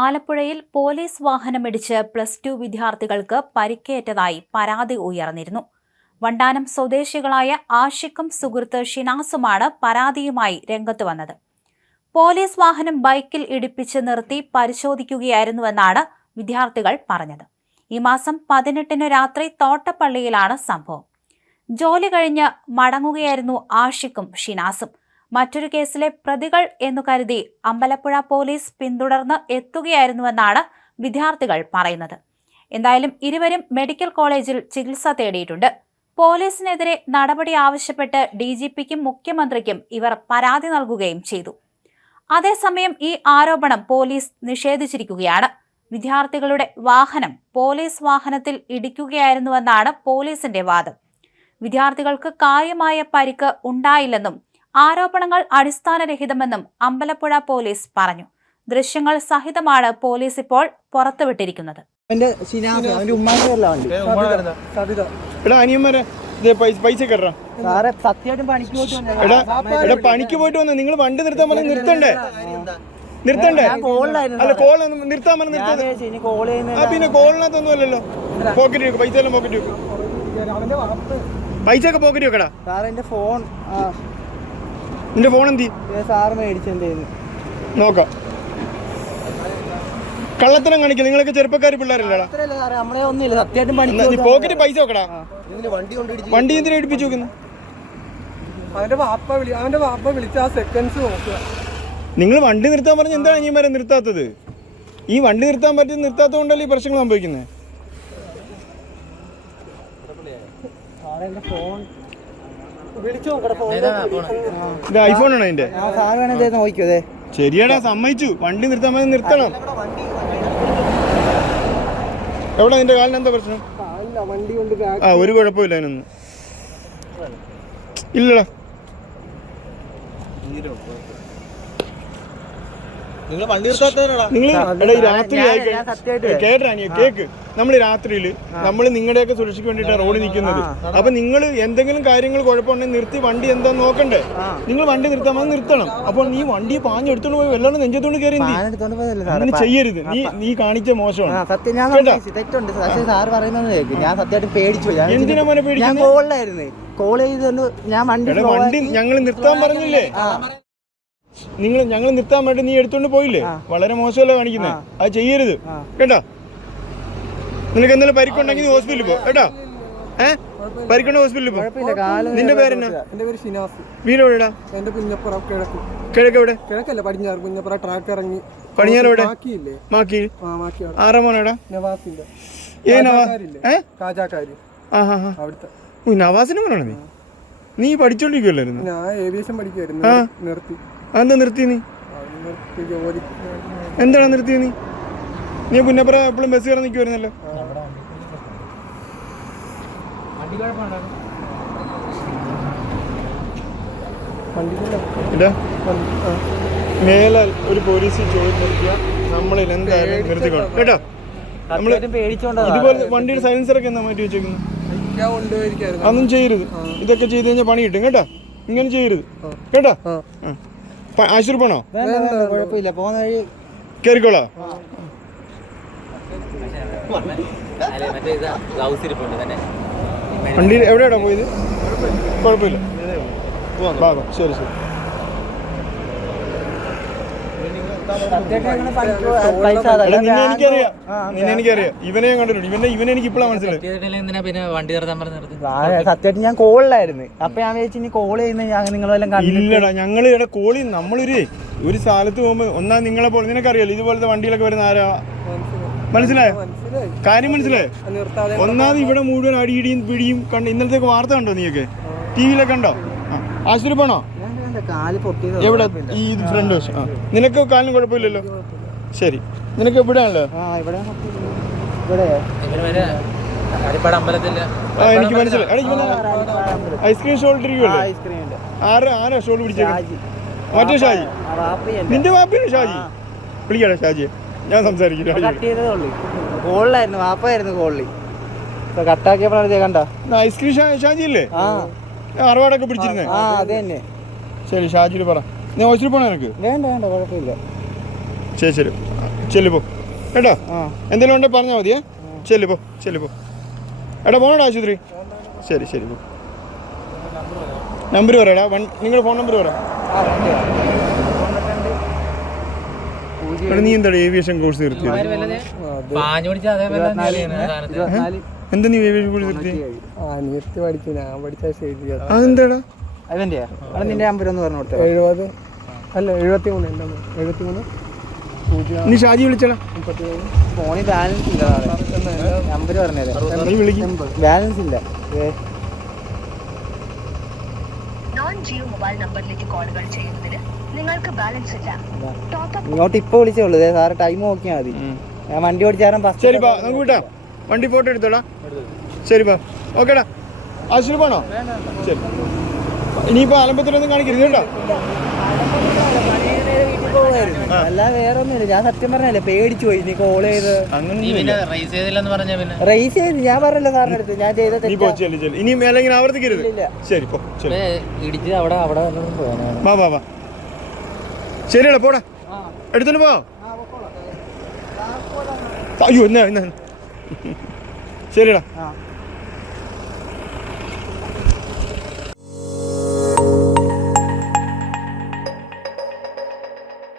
ആലപ്പുഴയിൽ പോലീസ് വാഹനമിടിച്ച് +2 വിദ്യാർത്ഥികൾക്ക് പരിക്കേറ്റതായി പരാതി ഉയർന്നിരുന്നു. വണ്ടാനം സ്വദേശികളായ ആഷിഖും സുഹൃത്ത് ഷിനാസുമാണ് പരാതിയുമായി രംഗത്ത് വന്നത്. പോലീസ് വാഹനം ബൈക്കിൽ ഇടിപ്പിച്ച് നിർത്തി പരിശോധിക്കുകയായിരുന്നുവെന്നാണ് വിദ്യാർത്ഥികൾ പറഞ്ഞത്. ഈ മാസം 18-ന് രാത്രി തോട്ടപ്പള്ളിയിലാണ് സംഭവം. ജോലി കഴിഞ്ഞ് മടങ്ങുകയായിരുന്നു ആഷിഖും ഷിനാസും. മറ്റൊരു കേസിലെ പ്രതികൾ എന്നു കരുതി അമ്പലപ്പുഴ പോലീസ് പിന്തുടർന്ന് എത്തുകയായിരുന്നുവെന്നാണ് വിദ്യാർത്ഥികൾ പറയുന്നത്. എന്തായാലും ഇരുവരും മെഡിക്കൽ കോളേജിൽ ചികിത്സ തേടിയിട്ടുണ്ട്. പോലീസിനെതിരെ നടപടി ആവശ്യപ്പെട്ട് DGPക്കും മുഖ്യമന്ത്രിക്കും ഇവർ പരാതി നൽകുകയും ചെയ്തു. അതേസമയം ഈ ആരോപണം പോലീസ് നിഷേധിച്ചിരിക്കുകയാണ്. വിദ്യാർത്ഥികളുടെ വാഹനം പോലീസ് വാഹനത്തിൽ ഇടിക്കുകയായിരുന്നുവെന്നാണ് പോലീസിന്റെ വാദം. വിദ്യാർത്ഥികൾക്ക് കാര്യമായ പരിക്ക് ഉണ്ടായില്ലെന്നും ആരോപണങ്ങൾ അടിസ്ഥാനരഹിതമെന്നും അമ്പലപ്പുഴ പോലീസ് പറഞ്ഞു. ദൃശ്യങ്ങൾ സഹിതമാണ് പോലീസ് ഇപ്പോൾ പുറത്തുവിട്ടിരിക്കുന്നത്. പണിക്ക് പോയിട്ട് വന്നു. നിങ്ങൾ വണ്ടി നിർത്താൻ പറഞ്ഞ് നിർത്തണ്ടേ? അല്ല, കോൾ നിർത്താൻ പറഞ്ഞ് പിന്നെ കോളിനകത്തൊന്നും അല്ലല്ലോ. പോക്കറ്റ് വെക്കും, പൈസ എല്ലാം പോക്കറ്റ് വെക്കും. പൈസ ഒക്കെ പോക്കറ്റ് വെക്കടാ. നിന്റെ ഫോൺ എന്തി നോക്കാം. കള്ളത്തരം കാണിക്കുക. നിങ്ങളൊക്കെ ചെറുപ്പക്കാർ പിള്ളേരല്ലേടാ. പോക്കറ്റ് പൈസ വെക്കടാ. വണ്ടി എന്തിനാ ഇടിപ്പിച്ചു വെക്കുന്നു? നിങ്ങൾ വണ്ടി നിർത്താൻ പറഞ്ഞ് എന്താണ് ഈ മരം നിർത്താത്തത്? ഈ വണ്ടി നിർത്താൻ നിർത്താത്തത് കൊണ്ടല്ലേ ഈ പ്രശ്നങ്ങൾ സംഭവിക്കുന്നത്. ഇത് ഐഫോൺ ആണോ അതിന്റെ? ശരിയാടാ, സമ്മതിച്ചു. വണ്ടി നിർത്താൻ പറഞ്ഞ് നിർത്തണം. എവിടെ നിന്റെ കാലിന് എന്താ പ്രശ്നം? ഒരു കുഴപ്പമില്ല അതിനൊന്നും. ഇല്ലടാ, കേക്ക്. നമ്മൾ രാത്രിയില് നിങ്ങളുടെയൊക്കെ സുരക്ഷയ്ക്ക് വേണ്ടിയിട്ടാണ് റോഡിൽ നിൽക്കുന്നത്. അപ്പൊ നിങ്ങൾ എന്തെങ്കിലും കാര്യങ്ങൾ കുഴപ്പമുണ്ടെങ്കിൽ നിർത്തി വണ്ടി എന്താന്ന് നോക്കണ്ടേ? നിങ്ങൾ വണ്ടി നിർത്താൻ നിർത്തണം. അപ്പോൾ നീ വണ്ടി പാഞ്ഞെടുത്തോണ്ട് പോയി വല്ലാണ്ട് നെഞ്ചത്തോണ്ട് കയറി അങ്ങനെ ചെയ്യരുത്. നീ കാണിച്ച മോശമാണ്. എന്തിനാ മോനെ പേടിക്കുന്നത്? വണ്ടി ഞങ്ങൾ നിർത്താൻ പറഞ്ഞില്ലേ? ഞങ്ങൾ നിർത്താൻ വേണ്ടി നീ എടുത്തോണ്ട് പോയില്ലേ? വളരെ മോശമല്ല കാണിക്കുന്നത്. അത് ചെയ്യരുത് കേട്ടാ. നിനക്ക് എന്തെങ്കിലും പരിക്കുണ്ടെങ്കിൽ ഹോസ്പിറ്റലിൽ പോ കേട്ടാ. പരിക്കുണ്ട് ഹോസ്പിറ്റലിൽ പോ. നിന്റെ പേരെന്നാ? വീട് എവിടെടാ? കിഴക്ക് എവിടെ? പടിഞ്ഞാറ് എവിടെ? മാക്കി. ആറാം മോനാടാ? നവാസിന്റെ മോനാണ്. നീ പഠിച്ചോണ്ടിരിക്കുവല്ലായിരുന്നു? എന്താ നിർത്തി? നീ എന്താണ് നിർത്തിയത്? നീ പുന്നപ്പുറ എപ്പോഴും ബസ് കയറാൻ നിൽക്കുവായിരുന്നല്ലോ. മേലാൽ ഒരു പോലീസ് ചോദ്യം നിർത്തിയ നമ്മളിൽ എന്തായാലും നിർത്തിക്കോളും കേട്ടോ. ഇതുപോലെ വണ്ടിയുടെ സൈലൻസറൊക്കെ എന്താ മാറ്റി വെച്ചേക്കുന്നത്? അതൊന്നും ചെയ്യരുത്. ഇതൊക്കെ ചെയ്ത് കഴിഞ്ഞാൽ പണി കിട്ടും കേട്ടോ. ഇങ്ങനെ ചെയ്യരുത് കേട്ടോ. ആശുപത്രി പോണോ? കേറിക്കോളാ. വണ്ടി എവിടെയാടാ പോയത്? കുഴപ്പമില്ല. ശരി ശരി. എനിക്കറിയാം. ഇവനെ ഞാൻ കണ്ടിട്ടുണ്ട്. ഇവനെ എനിക്ക് ഇപ്പോഴാണ് മനസ്സിലായി. സത്യമായിട്ട് ഞാൻ കോളിലായിരുന്നു. അപ്പൊ ഞാൻ വിചാരിച്ചു ഇനി കോൾ ചെയ്യുന്ന നിങ്ങളെല്ലാം ഇല്ലടാ. ഞങ്ങള് ഇവിടെ കോളി നമ്മളൊരു സ്ഥലത്ത് പോകുമ്പോ ഒന്നാ നിങ്ങളെ പോലെ നിനക്കറിയാലോ ഇതുപോലത്തെ വണ്ടിയിലൊക്കെ വരുന്ന ആരാ? മനസ്സിലായോ? കാര്യം മനസ്സിലായോ? ഒന്നാമത് ഇവിടെ മുഴുവൻ അടിയിടിയും പിടിയും കണ്ട്. ഇന്നലത്തേക്ക് വാർത്ത കണ്ടോ? നീയൊക്കെ TV-ലൊക്കെ കണ്ടോ? ആശുപത്രി പോണോ? എവിടെ? ഈ ഫ്രണ്ട് വശം. നിനക്ക് കാലിന് കുഴപ്പമില്ലല്ലോ? ശരി. നിനക്ക് ഇവിടെ ആണല്ലോ? എനിക്ക് മനസ്സിലായി. ഐസ്ക്രീം ഷോൾ ഇട്ടിരിക്കുമല്ലേ? ആരാ ഷോൾ പിടിച്ചേക്കുന്നത്? മറ്റേ ഷാജി. നിന്റെ വാപ്പയാണ് ഷാജി. വിളിക്കട്ടെ ഷാജിയെ, ഞാൻ സംസാരിക്കും. ഐസ്ക്രീം ഷാജി അല്ലേ? അറുപാടൊക്കെ പിടിച്ചിരുന്നേ? ശരി, ഷാജിയിൽ പറ. ഞാൻ ഹോസ്പിറ്റലിൽ പോണോ? എനിക്ക് വേണ്ട, കുഴപ്പമില്ല. ശരി. ചെല്ലുപോ കേട്ടോ. ആ. എന്തെങ്കിലും ഉണ്ടെ പറഞ്ഞാൽ മതിയേ. ചെല്ലുപോ ചെല്ലുപോ. എടാ പോകണോ ആശുപത്രി? ശരി ശരി പോ. നമ്പർ പറയാടാ. നിങ്ങളുടെ ഫോൺ നമ്പർ പറ. എടാ നീ എന്താ ഏവിയേഷൻ കോഴ്സ് നിർത്തിയത്? എന്താ നീ ഏവിയേഷൻ കോഴ്സ് നിർത്തിയത്? അതെന്താടാ? നിന്റെ നമ്പർ ഒന്ന് പറഞ്ഞു കൊടുത്തേ. 70 അല്ല 73 73 നീ ഷാജി വിളിച്ചടാ. ഫോണിൽ ബാലൻസ് ഇല്ല. നമ്പർ പറഞ്ഞുതരാം. നീ വിളിക്കും. ബാലൻസ് ഇല്ല. നോൺ ജിയോ മൊബൈൽ നമ്പറിലേക്ക് കോളുകൾ ചെയ്യുന്നതിന് നിങ്ങൾക്ക് ബാലൻസ് ഇല്ല. ഇങ്ങോട്ട് ഇപ്പൊ വിളിച്ചോളൂ. സാറ് ടൈം നോക്കിയാൽ മതി. ഞാൻ വണ്ടി ഓടിച്ചാലും ശരി പാ, നമുക്ക് വിട്ടാ. വണ്ടി ഫോട്ടോ എടുത്തോടാ. ശരി പാ, ഓക്കേടാ. ആശുപത്രി പോണോ? ശരി. ഇനിയിപ്പോ ആലമ്പത്തിലൊന്നും കാണിക്കരുത് കേട്ടോ. അല്ല വേറെ ഒന്നുമില്ല. ഞാൻ സത്യം പറഞ്ഞല്ലേ പേടിച്ചു പോയി. നീ കോൾ ചെയ്ത് റേസ് ചെയ്ത് ഞാൻ പറഞ്ഞല്ലോ സാറിന്റെ അടുത്ത്. ഞാൻ ചെയ്ത ഇനി മേലെങ്കിൽ ആവർത്തിക്കരുത്. ശരി പോ. ഇടിച്ച് അവിടെ അവിടെ വാ വാ വാ. ശരിയടാ പോടാ. എടുത്തോണ്ട് പോ. അയ്യോ എന്നാ എന്നാ ശരിയടാ.